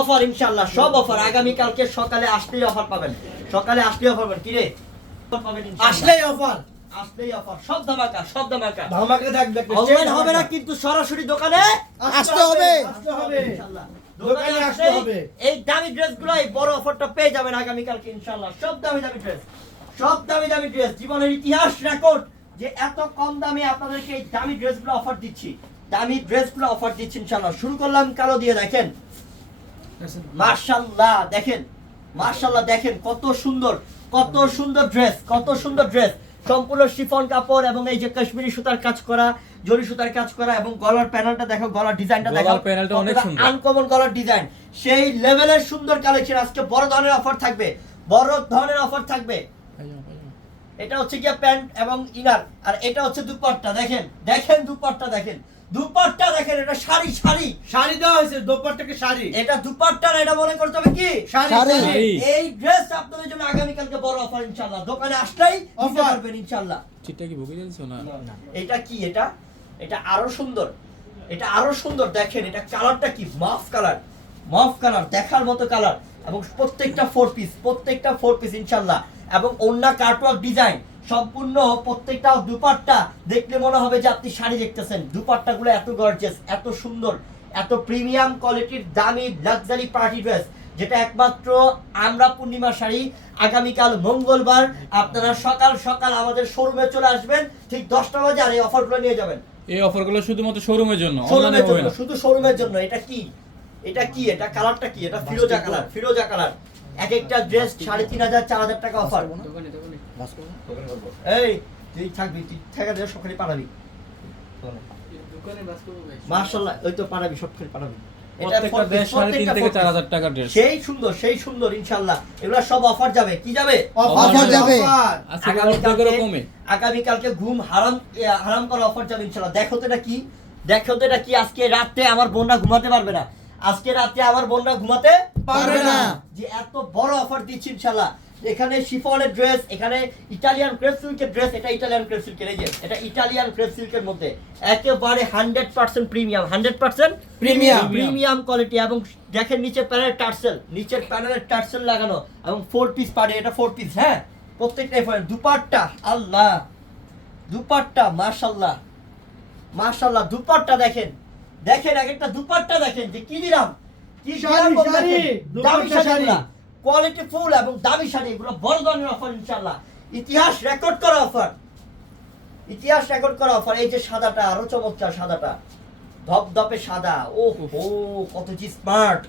Offer ইনশাআল্লাহ সব offer. আগামী কালকে সকালে আসলেই অফার পাবেন। সকালে আসলেই অফার পাবেন। কি রে অফার পাবেন ইনশাআল্লাহ। আসলেই অফার। আসলেই অফার। সব ধামাকা সব ধামাকা। ধামাকা থাকবে। অনলাইন হবে না কিন্তু সরাসরি দোকানে আসতে হবে। আসতে হবে। ইনশাআল্লাহ। দোকানে দোকানে আসতে হবে। এই দামি ড্রেসগুলো এই বড় অফারটা পেয়ে যাবেন আগামী ইনশাআল্লাহ। সব দামি দামি ড্রেস। সব দামি দামি ড্রেস। জীবনের ইতিহাস রেকর্ড যে এত কম দামে আপনাদেরকে এই দামি ড্রেসগুলো অফার দিচ্ছি। দামি ড্রেসগুলো অফার দিচ্ছি ইনশাআল্লাহ। শুরু করলাম কালো দিয়ে দেখেন। মার্শাল্লাহ দেখেন মার্শাল্লাহ দেখেন কত সুন্দর কত সুন্দর ড্রেস কত সুন্দর ড্রেস সম্পূর্ণ শিফন কাপড় এবং এই যে কাশ্মীরি সুতার কাজ করা জরি সুতার কাজ করা এবং গলার প্যানেলটা দেখো গলার ডিজাইনটা দেখো প্যানেলটা অনেক সুন্দর। আনকমন গলার ডিজাইন সেই লেভেলের সুন্দর কালেকশন আজকে বড় ধরনের অফার থাকবে বড় ধরনের অফার থাকবে। এটা হচ্ছে গিয়া প্যান্ট এবং ইনার আর এটা হচ্ছে দুপাট্টা দেখেন দেখেন দুপাট্টা দেখেন। দুপাট্টা দেখেন এটা শাড়ি শাড়ি। শাড়ি দেওয়া হয়েছে দোপাট্টাকে শাড়ি। এটা দুপাট্টা না এটা মনে করতে হবে কি? শাড়ি। এই ড্রেস আপনাদের জন্য আগামীকালকে বড় অফার ইনশাআল্লাহ। দোকানে আসলেই। পারবেন ইনশাআল্লাহ। চিটটা কি ভুগে যাচ্ছ না? এটা কি এটা? এটা আরও সুন্দর। এটা আরও সুন্দর দেখেন এটা কালারটা কি? মাফ কালার। মাফ কালার দেখার মতো কালার। এবং প্রত্যেকটা ফোর পিস প্রত্যেকটা ফোর পিস ইনশাআল্লাহ। এবং অন্য কার্টওয়ার্ক ডিজাইন সম্পূর্ণ প্রত্যেকটা দুপাট্টা দেখলে মনে হবে যে আপনি শাড়ি দেখতেছেন। দুপাট্টাগুলো এত গর্জিয়াস এত সুন্দর এত প্রিমিয়াম কোয়ালিটির দামি লাক্সারি পার্টি ড্রেস যেটা একমাত্র আমরা পূর্ণিমা শাড়ি আগামীকাল মঙ্গলবার আপনারা সকাল সকাল আমাদের শোরুমে চলে আসবেন ঠিক দশটা বাজে আর এই অফারগুলো নিয়ে যাবেন। এই অফারগুলো শুধুমাত্র শোরুমের জন্য শোরুমের জন্য শুধু শোরুমের জন্য এটা কি? এটা কি? এটা কালারটা কি? এটা ফিরোজা কালার ফিরোজা কালার এক একটা ড্রেস সাড়ে তিন হাজার চার হাজার টাকা অফার এই তুই থাকবি তুই থেকে পাঠাবি। মার্শাল্লাহ ওই তো পাঠাবি পাঠাবি। সেই সুন্দর সেই সুন্দর ইনশাল্লাহ এগুলা সব অফার যাবে। কি যাবে? যাবে। আগামীকালকে ঘুম হারাম হারাম করা অফার যাবে ইনশাল্লাহ দেখো তো এটা কি। দেখো তো এটা কি। আজকে রাতে আমার বোনরা ঘুমাতে পারবে না। আজকে রাতে আমার বোনরা ঘুমাতে পারবে না। যে এত বড় অফার দিচ্ছি ইনশাল্লাহ এখানে শিফনের ড্রেস এখানে ইটালিয়ান ক্রেপ সিল্কের ড্রেস এটা ইটালিয়ান ক্রেপ সিল্কের এই যে এটা ইটালিয়ান ক্রেপ সিল্কের মধ্যে। একেবারে hundred percent premium hundred percent Premium। Premium quality এবং দেখেন নিচে প্যানেলের টার্সেল নিচের প্যানেলের টার্সেল লাগানো এবং ফোর পিস পারে এটা ফোর পিস হ্যাঁ? প্রত্যেকটাই ফোর দুপাট্টা আল্লাহ! দুপাট্টা মাশাল্লাহ মাশাল্লাহ দুপাট্টা দেখেন। দেখেন এক একটা দুপাট্টা দেখেন যে কি দিলাম? কি শাড়ি, শাড়ি, দুপাট্টা শাড়ি। কোয়ালিটি ফুল এবং দামি শাড়ি এগুলো বড় ধরনের অফার ইনশাল্লাহ ইতিহাস রেকর্ড করা অফার ইতিহাস রেকর্ড করা অফার এই যে সাদাটা আরও চমৎকার সাদাটা। ধপধপে সাদা। ও হো কত জি স্মার্ট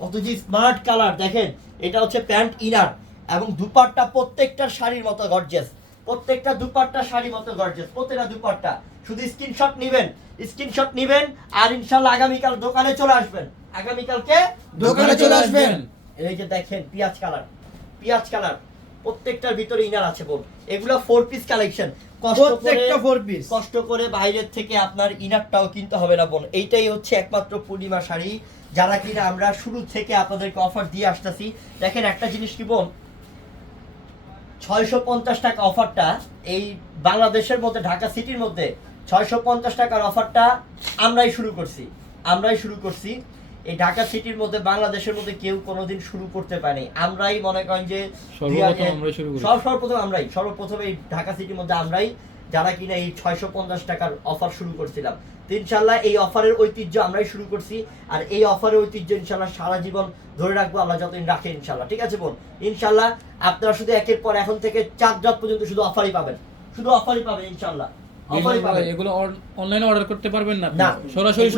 কত জি স্মার্ট কালার দেখেন এটা হচ্ছে প্যান্ট ইনার এবং দুপাট্টা প্রত্যেকটা শাড়ির মতো গর্জেস প্রত্যেকটা দুপাট্টা শাড়ির মতো গর্জেস প্রত্যেকটা দুপাট্টা। শুধু স্ক্রিনশট নেবেন। স্ক্রিনশট নেবেন আর ইনশাল্লাহ আগামীকাল দোকানে চলে আসবেন। আগামীকালকে দোকানে চলে আসবেন। এই যে দেখেন পিয়াজ কালার পিয়াজ কালার। প্রত্যেকটার ভিতরে ইনার আছে বোন এগুলো ফোর পিস কালেকশন প্রত্যেকটা ফোর পিস কষ্ট করে বাইরের থেকে আপনার ইনারটাও কিনতে হবে না বোন এইটাই হচ্ছে একমাত্র পূর্ণিমা শাড়ি। যারা কিনা আমরা শুরু থেকে আপনাদেরকে অফার দিয়ে আসতেছি। দেখেন একটা জিনিস কি বোন ছয়শো পঞ্চাশ টাকা অফারটা এই বাংলাদেশের মধ্যে ঢাকা সিটির মধ্যে। ছয়শো পঞ্চাশ টাকার অফারটা আমরাই শুরু করছি। আমরাই শুরু করছি। এই ঢাকা সিটির মধ্যে বাংলাদেশের মধ্যে কেউ কোনোদিন শুরু করতে পারেনি। আমরাই মনে করেন যে। সব সর্বপ্রথম আমরাই। সর্বপ্রথম এই ঢাকা সিটির মধ্যে আমরাই যারা কিনা এই ছয়শো পঞ্চাশ টাকার অফার শুরু করছিলাম। তো ইনশাল্লাহ এই অফারের ঐতিহ্য আমরাই শুরু করছি। আর এই অফারের ঐতিহ্য ইনশাল্লাহ সারা জীবন ধরে রাখব। আল্লাহ যতদিন রাখে ইনশাল্লাহ ঠিক আছে বোন? ইনশাল্লাহ আপনারা শুধু একের পর এখন থেকে চার রাত পর্যন্ত শুধু অফারই পাবেন। শুধু অফারই পাবেন ইনশাল্লাহ এগুলো অনলাইনে অর্ডার করতে পারবেন না সরাসরি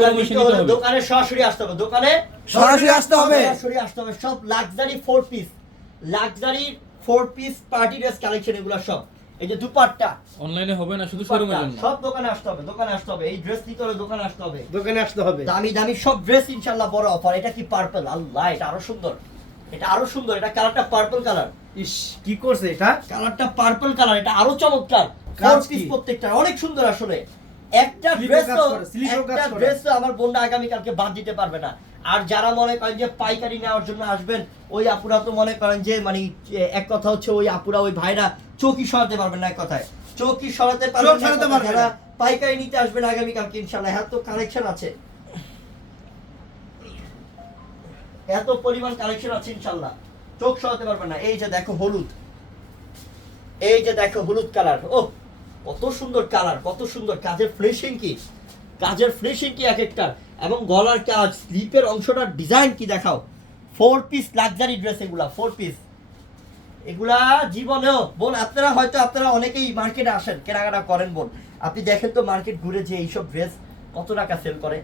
দোকানে সরাসরি আসতে হবে। দোকানে সরাসরি আসতে হবে। সরাসরি আসতে হবে। সব luxury four piece luxury four piece party dress collection এগুলো সব। এই যে দুপাট্টা। অনলাইনে হবে না শুধু শোরুমের জন্য? সব দোকানে আসতে হবে দোকানে আসতে হবে। এই ড্রেস নিতে হলে দোকানে আসতে হবে। দোকানে আসতে হবে। দামি দামি সব ড্রেস ইনশাল্লাহ বড় অফার এটা কি পার্পল আল্লাহ এটা আরও সুন্দর। এটা আরও সুন্দর। এটা কালারটা পার্পল কালার ইস কি করছে এটা? কালারটা পার্পল কালার এটা আরও চমৎকার। কাজ পিস প্রত্যেকটা অনেক সুন্দর আসলে। একটা ড্রেস একটা। ড্রেস আমার আগামী কালকে বাদ দিতে পারবে না। আর যারা মনে করেন যে পাইকারি নেওয়ার জন্য আসবেন ওই আপুরা তো মনে করেন যে মানে এক কথা হচ্ছে ওই আপুরা ওই ভাইরা চৌকি সরাতে পারবেন না এক কথায়। চৌকি সরাতে পারবেন না যারা। পাইকারি নিতে আসবেন আগামী কালকে ইনশাল্লাহ হ্যাঁ তো কালেকশন আছে। এত পরিমাণ কালেকশন আছে ইনশাল্লাহ চোখ সরাতে পারবে না। এই যে দেখো হলুদ। এই যে দেখো হলুদ কালার। ও কত সুন্দর কালার, কত সুন্দর। কাজের ফিনিশিং কি? কাজের ফিনিশিং কি এক একটার এবং গলার কাজ, স্লিপের অংশটার ডিজাইন কি দেখাও? ফোর পিস লাক্সারি ড্রেস এগুলা ফোর পিস এগুলা জীবনেও, বোন, আপনারা হয়তো, আপনারা অনেকেই মার্কেটে আসেন, কেনাকাটা করেন বোন। আপনি দেখেন তো মার্কেট ঘুরে যে এইসব ড্রেস কত টাকা সেল করে।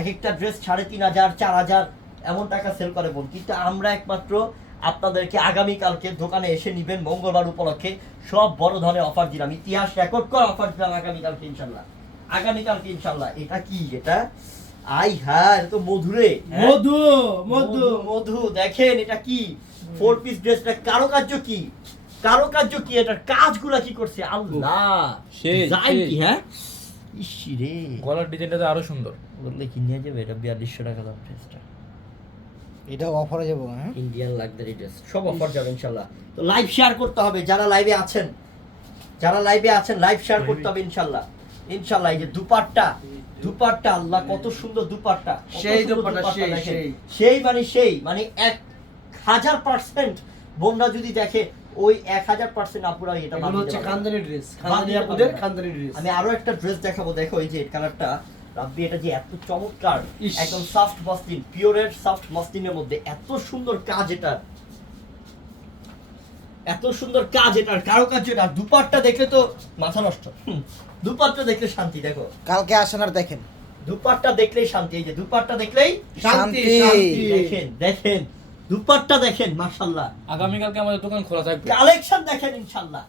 এক একটা ড্রেস সাড়ে তিন হাজার, চার হাজার, এমন টাকা সেল করে বোন। কিন্তু আমরা একমাত্র আপনাদেরকে আগামীকালকে দোকানে এসে নিবেন মঙ্গলবার উপলক্ষে সব বড় ধরনের অফার দিলাম। ইতিহাস রেকর্ড করা অফার দিলাম আগামীকালকে ইনশাল্লাহ আগামীকালকে ইনশাল্লাহ এটা কি এটা? আই হ্যাঁ এটা তো মধুরে? মধু মধু। মধু দেখেন এটা কি? ফোর পিস ড্রেসটা কারুকার্য কি? কারুকার্য কি? এটার কাজগুলা কি করছে? আল্লাহ। সেই, ডিজাইন কি হ্যাঁ? ইসি রে। গলার ডিজাইনটা তো আরও সুন্দর। বললে কি নিয়ে যাবে? এটা বিয়াল্লিশশো টাকা দাম ড্রেসটা এটা অফারে যাব হ্যাঁ? ইন্ডিয়ান লাক্সারি ড্রেস সব অফার যাবে ইনশাল্লাহ। তো লাইভ শেয়ার করতে হবে যারা লাইভে আছেন যারা লাইভে আছেন লাইভ শেয়ার করতে হবে ইনশাল্লাহ। ইনশাল্লাহ এই যে দুপাট্টা দুপাট্টা আল্লাহ কত সুন্দর দুপাট্টা সেই দুপাট্টা, সেই, সেই। মানে সেই মানে এক হাজার পার্সেন্ট বোনরা যদি দেখে ওই এক হাজার পার্সেন্ট আপুরা এটা হচ্ছে। খানদানি ড্রেস খানদানি আপুদের খানদানি ড্রেস আমি আরও একটা ড্রেস দেখাবো দেখো এই যে কালারটা রাব্বি এটা যে এত চমৎকার একদম সফট মসলিন পিওরের সফট মসলিনের মধ্যে এত সুন্দর কাজ এটা। এত সুন্দর কাজ এটার কারও কাজ এটা। দুপাটটা দেখলে তো মাথা নষ্ট। দুপাটটা দেখলে শান্তি দেখো। কালকে আসেন আর দেখেন। দুপাটটা দেখলেই শান্তি এই যে দুপাটটা দেখলেই শান্তি। দেখেন দেখেন দুপাটটা দেখেন মাশাল্লাহ আগামীকালকে আমাদের দোকান খোলা থাকবে। কালেকশন দেখেন ইনশাল্লাহ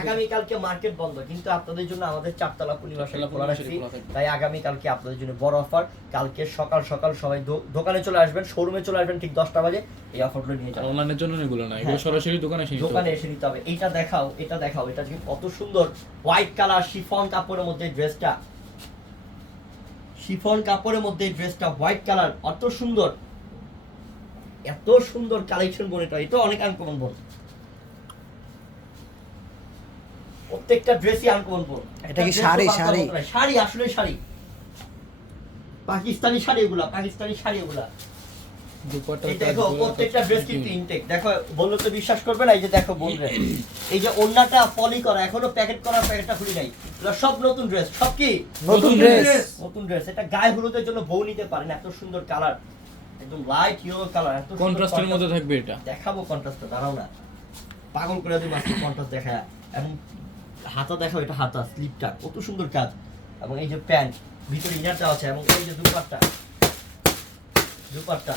আগামীকালকে মার্কেট বন্ধ কিন্তু আপনাদের জন্য আমাদের চারতলা পূর্ণিমা খোলা রাখছি। তাই আগামীকালকে আপনাদের জন্য বড় অফার কালকে সকাল সকাল সবাই দোকানে চলে আসবেন শোরুমে চলে আসবেন ঠিক দশটা বাজে। এই অফারগুলো নিয়ে যাবেন। অনলাইনের জন্য এগুলো না এগুলো হ্যাঁ। সরাসরি দোকানে এসে দোকানে এসে নিতে হবে। এইটা দেখাও এটা দেখাও এটা যে কত সুন্দর হোয়াইট কালার শিফন কাপড়ের মধ্যে ড্রেসটা শিফন কাপড়ের মধ্যে ড্রেসটা হোয়াইট কালার অত সুন্দর। এত সুন্দর কালেকশন বোন এটা এটা অনেক আনকমন বোন প্রত্যেকটা ড্রেসই আনকমন বোন এটা কি শাড়ি, শাড়ি? শাড়ি আসলে শাড়ি। পাকিস্তানি শাড়ি এগুলা পাকিস্তানি শাড়ি এগুলা। দেখো প্রত্যেকটা ড্রেস কিন্তু ইনটেক দেখো বললে তো বিশ্বাস করবে না এই যে দেখো বলবে এই যে ওন্নাটা পলি করা এখনও প্যাকেট করা প্যাকেটটা খুলি নাই। সব নতুন ড্রেস সব কি? নতুন নতুন ড্রেস নতুন ড্রেস এটা গায়ে হলুদের জন্য বউ নিতে পারেন এত সুন্দর কালার একদম লাইট ইয়েলো কালার এত কন্ট্রাস্টের মধ্যে থাকবে এটা। দেখাবো কন্ট্রাস্টটা দাঁড়াও না। পাগল করে কন্ট্রাস্ট দেখা এবং হাতা দেখো এটা হাতা স্লিপটা কত সুন্দর কাজ। এবং এই যে প্যান্ট ভিতরে ইনার দেওয়া আছে এবং এই যে দুপাট্টা। দুপাট্টা।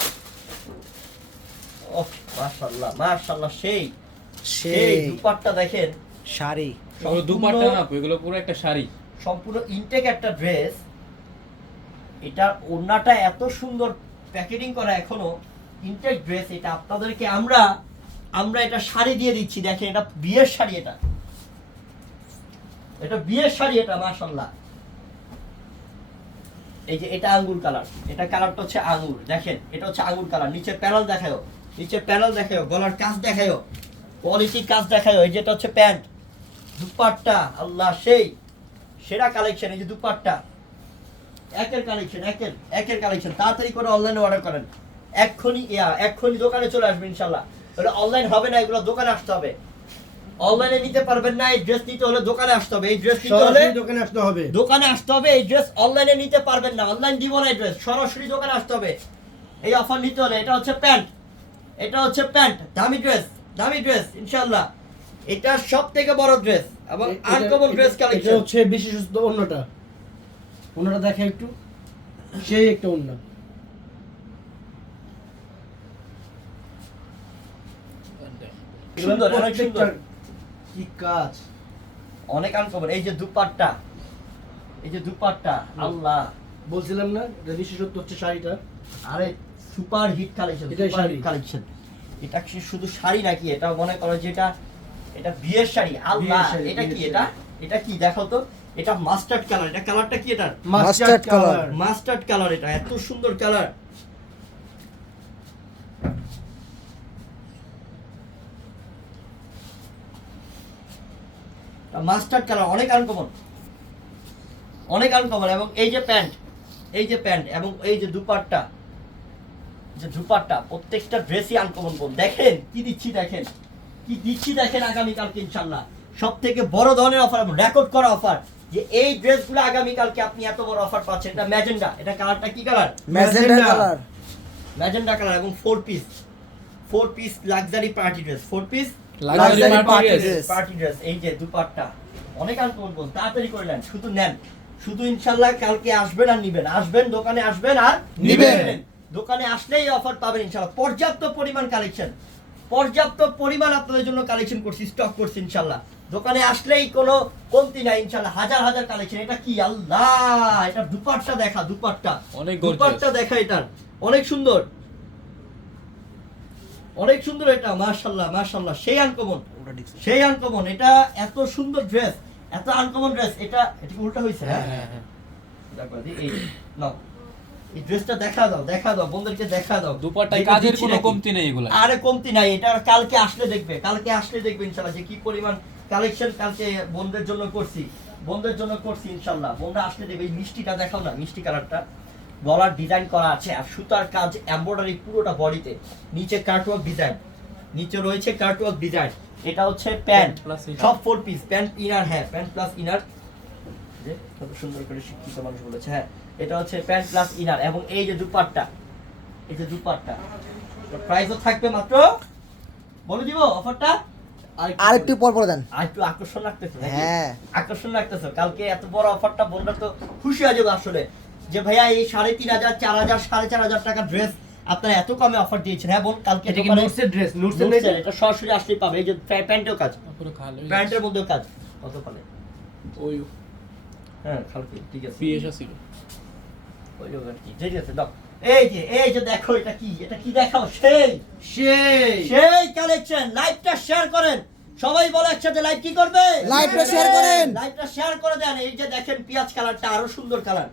ওহ মাশাআল্লাহ মাশাআল্লাহ সেই। সেই। সেই দেখেন। শাড়ি। না এগুলো পুরো একটা শাড়ি। সম্পূর্ণ ইনটেক একটা ড্রেস এটা ওড়নাটা এত সুন্দর প্যাকেটিং করা এখনও। ইনটেক ড্রেস এটা আপনাদেরকে আমরা আমরা এটা শাড়ি দিয়ে দিচ্ছি। দেখেন এটা বিয়ের শাড়ি এটা। এটা বিয়ের শাড়ি এটা মাশাল্লাহ এই যে এটা আঙ্গুর কালার, এটা কালারটা হচ্ছে আঙ্গুর, দেখেন, এটা হচ্ছে আঙ্গুর কালার নিচে প্যানেল দেখায়ও নিচে প্যানেল দেখায়ও, গলার কাজ দেখায়ও কোয়ালিটির কাজ দেখায়ও, এই যেটা হচ্ছে প্যান্ট, দুপাট্টা, আল্লাহ, সেই সেরা কালেকশন এই যে দুপাট্টা। একের কালেকশন একের একের কালেকশন তাড়াতাড়ি করে অনলাইনে অর্ডার করেন। এক্ষুনি, ইয়া, এক্ষুনি দোকানে চলে আসবে ইনশাল্লাহ ওটা অনলাইন হবে না, এগুলো দোকানে আসতে হবে। অনলাইনে নিতে পারবেন না এই ড্রেস নিতে হলে দোকানে আসতে হবে। এই ড্রেস নিতে হলে দোকানে আসতে হবে। দোকানে আসতে হবে এই ড্রেস অনলাইনে নিতে পারবেন না। অনলাইন দিব না এই ড্রেস সরাসরি দোকানে আসতে হবে। এই অফার নিতে হলে এটা হচ্ছে প্যান্ট। এটা হচ্ছে প্যান্ট দামি ড্রেস দামি ড্রেস ইনশাল্লাহ এটা সব থেকে বড় ড্রেস এবং এটা- আনকমন এটা- ড্রেস এটা কালেকশন হচ্ছে বিশেষত অন্যটা। অন্যটা দেখে একটু। সেই একটা অন্য। সুন্দর অনেক সুন্দর। কি কাজ? অনেক আনকমন এই যে দুপাট্টা এই যে দুপাট্টা আল্লাহ। বলছিলাম না এটা বিশেষত্ব হচ্ছে শাড়িটা। আরে super hit collection super sari. Collection এটা কি শুধু শাড়ি নাকি? এটা মনে করো যে এটা এটা বিয়ের শাড়ি। আল্লাহ এটা কি এটা? এটা কি? দেখো তো এটা মাস্টার্ড কালার এটা কালারটা কি এটা Mustard color। মাস্টার্ড কালার এটা এত সুন্দর কালার মাস্টার্ড কালার অনেক আনকমন অনেক আনকমন এবং এই যে প্যান্ট এই যে প্যান্ট এবং এই যে দুপাট্টা যে দুপাট্টা প্রত্যেকটা ড্রেসই আনকমন বোন দেখেন কি দিচ্ছি দেখেন কি দিচ্ছি দেখেন আগামীকালকে ইনশাল্লাহ সব থেকে বড় ধরনের অফার রেকর্ড করা অফার যে এই ড্রেসগুলো আগামীকালকে আপনি এত বড় অফার পাচ্ছেন। এটা ম্যাজেন্ডা এটা কালারটা কি colour? Magenta colour magenta colour এবং four piece four piece luxury party dress four piece luxury party dress party dress এই যে দুপাট্টা। অনেক আনকমন তাড়াতাড়ি করে নেন। শুধু নেন। শুধু ইনশাল্লাহ কালকে আসবেন আর নিবেন। আসবেন দোকানে আসবেন আর নিবেন। দোকানে আসলেই অফার পাবেন ইনশাল্লাহ। পর্যাপ্ত পরিমাণ কালেকশন পর্যাপ্ত পরিমাণ আপনাদের জন্য কালেকশন করছি স্টক করছি ইনশাল্লাহ। দোকানে আসলেই কোনো কমতি নাই ইনশাল্লাহ। হাজার হাজার কালেকশন এটা কি আল্লাহ! এটা দুপাট্টা দেখা দুপাট্টা। অনেক। দুপাট্টা দেখা এটার। অনেক সুন্দর। অনেক সুন্দর এটা মাশাল্লাহ মাশাল্লাহ সেই আনকমন সেই আনকমন এটা এত সুন্দর ড্রেস এত আনকমন ড্রেস এটা এটা উল্টা হয়েছে হ্যাঁ হ্যাঁ হ্যাঁ। দেখো এই নাও। এই ড্রেসটা দেখা দাও দেখা দাও বন্ধুদেরকে দেখা দাও। কাজের কোনো কমতি নেই এগুলা। আরে কমতি নাই এটা কালকে আসলে দেখবে কালকে আসলে দেখবে ইনশাল্লাহ যে কি পরিমাণ কালেকশন কালকে বোনদের জন্য করছি বোনদের জন্য করছি ইনশাল্লাহ বোনরা আসলে দেখবে এই মিষ্টিটা দেখাও না মিষ্টি কালারটা গলার ডিজাইন করা আছে আর সুতার কাজ এমব্রয়ডারি পুরোটা বডিতে নিচে কার্টওয়ার্ক ডিজাইন নিচে রয়েছে কার্টওয়ার্ক ডিজাইন এটা হচ্ছে প্যান্ট। Inner। সব ফোর পিস প্যান্ট ইনার হ্যাঁ প্যান্ট প্লাস ইনার যে কত সুন্দর করে শিক্ষিত মানুষ বলেছে হ্যাঁ। এটা হচ্ছে প্যান্ট প্লাস ইনার এবং এই যে দুপাট্টা এই যে দুপাট্টা। প্রাইসও থাকবে মাত্র বলে দিব অফারটা আর একটু পর পর দেন। আর একটু আকর্ষণ লাগতেছে হ্যাঁ। আকর্ষণ লাগতেছে। কালকে এত বড় অফারটা বললে তো খুশি হয়ে যাবে আসলে। যে ভাইয়া এই সাড়ে তিন হাজার চার হাজার সাড়ে চার হাজার টাকা ড্রেস আপনারা এত কমে অফার দিয়েছেন। হ্যাঁ বোন কালকে এটা কি নোটসের ড্রেস নোটসের নোটসের, এটা সরাসরি আসলেই পাবে। এই যে প্যান্টেও কাজ। পুরো খালি প্যান্টের মধ্যেও কাজ। কত পালে? ওই হ্যাঁ কালকে ঠিক আছে। পিএস ছিল। ওই যে কি, ঠিক আছে দাও। এই যে এই যে দেখো এটা কি? এটা কি দেখাও? সেই। সেই। সেই কালেকশন লাইভটা শেয়ার করেন। সবাই বলে একসাথে লাইভ কি করবে? লাইভটা share করেন। লাইভটা শেয়ার করে দেন। এই যে দেখেন পেঁয়াজ কালারটা আরও সুন্দর কালার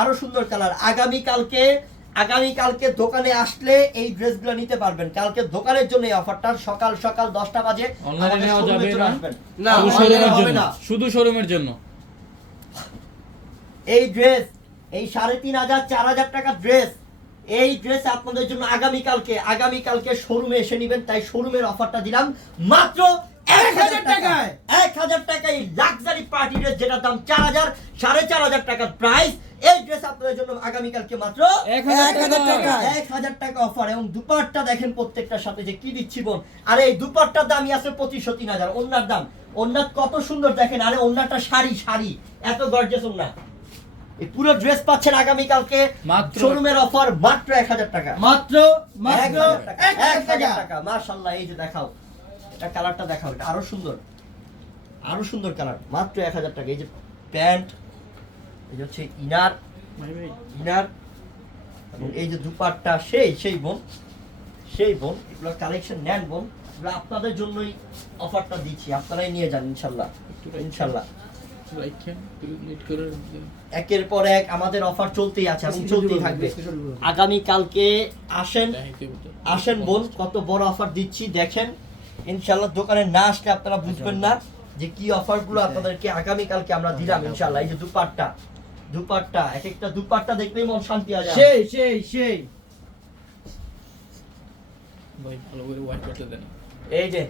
আরও সুন্দর কালার। আগামী কালকে আগামী কালকে দোকানে আসলে এই ড্রেসগুলো নিতে পারবেন। কালকে দোকানের জন্য এই অফারটা। সকাল সকাল দশটা বাজে। অনলাইনে নেওয়া যাবে না? না, শুধু শোরুমের জন্য শুধু শোরুমের জন্য? এই ড্রেস এই সাড়ে তিন হাজার চার হাজার টাকার ড্রেস এই ড্রেস আপনাদের জন্য আগামীকালকে আগামীকালকে শোরুমে এসে নেবেন। তাই শোরুমের অফারটা দিলাম। মাত্র এক হাজার টাকায়। এক হাজার টাকায় লাক্সারি পার্টি ড্রেস যেটার দাম চার হাজার সাড়ে চার হাজার টাকার প্রাইস এই ড্রেস আপনাদের জন্য আগামীকালকে মাত্র এক হাজার টাকা। এক হাজার টাকা অফার এবং দুপাট্টা দেখেন প্রত্যেকটার সাথে যে কি দিচ্ছি বোন। আর এই দুপাট্টার দামই আছে পঁচিশশো তিন হাজার অন্যার দাম। অন্যার কত সুন্দর দেখেন আরে অন্যটা শাড়ি শাড়ি। এত গর্জেস অন্যা এই পুরো ড্রেস পাচ্ছেন আগামীকালকে। মাত্র- শোরুমের অফার মাত্র এক হাজার টাকা। মাত্র এক মাত্র এক হাজার টাকা। টাকা। এই যে দেখাও। এটা কালারটা দেখাও এটা আরও সুন্দর। আরও সুন্দর কালার মাত্র এক হাজার টাকা। এই যে প্যান্ট যে হচ্ছে ইনার ইনার এই যে সেই সেই বোন সেই বোন, এগুলো কালেকশন নেন বোন। এগুলো আপনাদের জন্যই অফারটা দিচ্ছি, আপনারাই নিয়ে যান ইনশাল্লাহ ইনশাল্লাহ। একের পর এক আমাদের অফার চলতেই আছে এবং চলতেই থাকবে। আগামী কালকে আসেন আসেন বোন, কত বড় অফার দিচ্ছি, দেখেন। ইনশাল্লাহ দোকানে না আসলে আপনারা বুঝবেন না যে কি অফারগুলো আপনাদেরকে আগামী কালকে আমরা দিলাম ইনশাল্লাহ, এই যে দুপাট্টা। দুপাট্টা এক একটা দুপাট্টা দেখলেই মন শান্তি যায়। সেই সেই সেই। ভাই ভালো করে ওয়াইপ করতে দেন। এই যে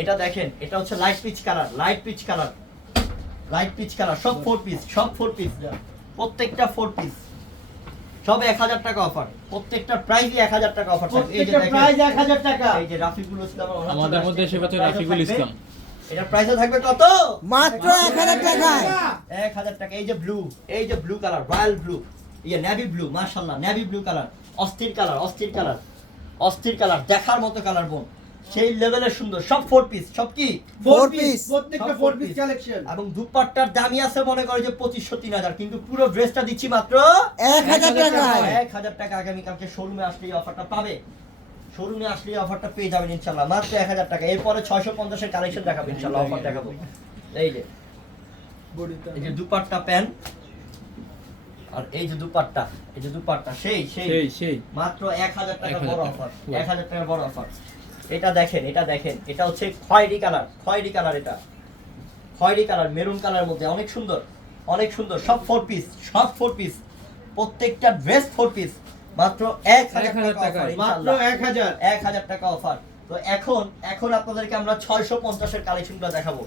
এটা দেখেন এটা হচ্ছে light peach colour light peach colour light peach colour সব ফোর পিস সব ফোর পিস প্রত্যেকটা ফোর পিস সব এক হাজার টাকা অফার প্রত্যেকটা প্রাইসই এক হাজার টাকা অফার এই যে প্রাইস এক হাজার টাকা। এই যে রাফিকুল ইসলাম আমাদের মধ্যে পাচ্ছে রাফিকুল ইসলাম। এটা প্রাইসও থাকবে কত? মাত্র এক হাজার টাকায়। এক হাজার টাকা। এই যে ব্লু এই যে ব্লু কালার রয়্যাল ব্লু ইয়ে navy blue navy blue colour অস্থির কালার অস্থির কালার অস্থির কালার দেখার মতো কালার বোন সেই লেভেলের সুন্দর সব ফোর পিস সব কি? Four piece। প্রত্যেকটা ফোর পিস কালেকশন এবং দুপাট্টার দামই আছে মনে করে যে পঁচিশশো তিন হাজার কিন্তু পুরো ড্রেসটা দিচ্ছি মাত্র এক হাজার টাকায়। এক হাজার টাকা আগামীকালকে শোরুমে আসলে এই অফারটা পাবে। শোরুমে আসলে অফারটা পেয়ে যাবেন ইনশাল্লাহ মাত্র এক হাজার টাকা। এরপরে ছয়শো পঞ্চাশের কালেকশন দেখাবো ইনশাল্লাহ অফার দেখাবো। এই যে এই যে দুপাট্টা প্যান আর এই যে দুপাট্টা এই যে দুপাট্টা সেই সেই। সেই সেই। মাত্র এক হাজার টাকা বড় অফার এক হাজার টাকার বড় অফার এটা দেখেন এটা দেখেন। এটা হচ্ছে খয়েরি কালার খয়েরি কালার এটা। খয়েরি কালার মেরুন কালার মধ্যে অনেক সুন্দর অনেক সুন্দর। সব ফোর পিস সব ফোর পিস প্রত্যেকটা ড্রেস ফোর পিস মাত্র এক হাজার 1000 টাকা মাত্র এক হাজার। এক হাজার টাকা অফার তো এখন এখন আপনাদেরকে আমরা ছয়শো পঞ্চাশের কালেকশনটা দেখাবো।